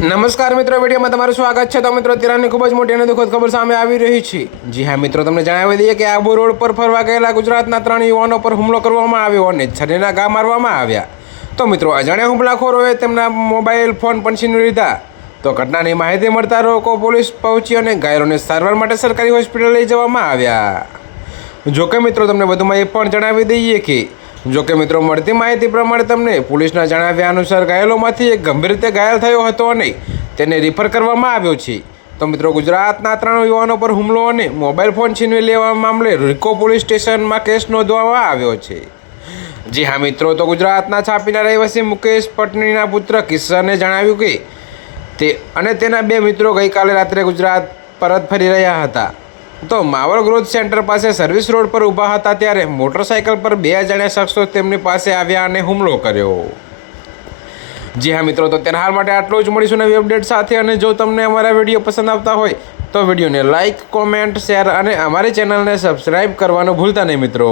નમસ્કાર મિત્રો, વિડીયોમાં તમારું સ્વાગત છે. તો મિત્રો તિરાની ખૂબ જ મોટી અને દુઃખદ ખબર સામે આવી રહી છે. જી હા, મિત્રો, તમને જણાવી દઈએ કે આબુ રોડ પર ફરવા ગયેલા ગુજરાતના ત્રણ યુવાનો પર હુમલો કરવામાં આવ્યો અને છરીના ઘા મારવામાં આવ્યા. તો મિત્રો, અજાણ્યા હુમલાખોરોએ તેમના મોબાઈલ ફોન પણ છીનવી લીધા. તો ઘટનાની માહિતી મળતા લોકો પોલીસ પહોંચી અને ઘાયલોને સારવાર માટે સરકારી હોસ્પિટલ લઈ જવામાં આવ્યા. જોકે મિત્રો, તમને વધુમાં એ પણ જણાવી દઈએ કે જોકે મિત્રો, મળતી માહિતી પ્રમાણે તમને પોલીસના જણાવ્યા અનુસાર ઘાયલોમાંથી એક ગંભીર રીતે ઘાયલ થયો હતો અને તેને રિફર કરવામાં આવ્યો છે. તો મિત્રો, ગુજરાતના ત્રણ યુવાનો પર હુમલો અને મોબાઈલ ફોન છીનવી લેવા મામલે રિકો પોલીસ સ્ટેશનમાં કેસ નોંધવામાં આવ્યો છે. જી હા મિત્રો, તો ગુજરાતના છાપીના રહેવાસી મુકેશ પટનીના પુત્ર કિશને જણાવ્યું કે તે અને તેના બે મિત્રો ગઈકાલે રાત્રે ગુજરાત પરત ફરી રહ્યા હતા. તો માવર ગ્રોથ સેન્ટર પાસે સર્વિસ રોડ પર ઊભા હતા ત્યારે મોટરસાયકલ પર બે અજાણ્યા શખ્સો તેમની પાસે આવ્યા અને હુમલો કર્યો. જી હા મિત્રો, તો તેના હાલ માટે આટલું જ. મળીશું નવી અપડેટ સાથે અને જો તમને અમારા વીડિયો પસંદ આવતા હોય, તો વિડીયોને લાઇક કોમેન્ટ, શેર અને અમારી ચેનલને સબસ્ક્રાઈબ કરવાનું ભૂલતા નહીં મિત્રો.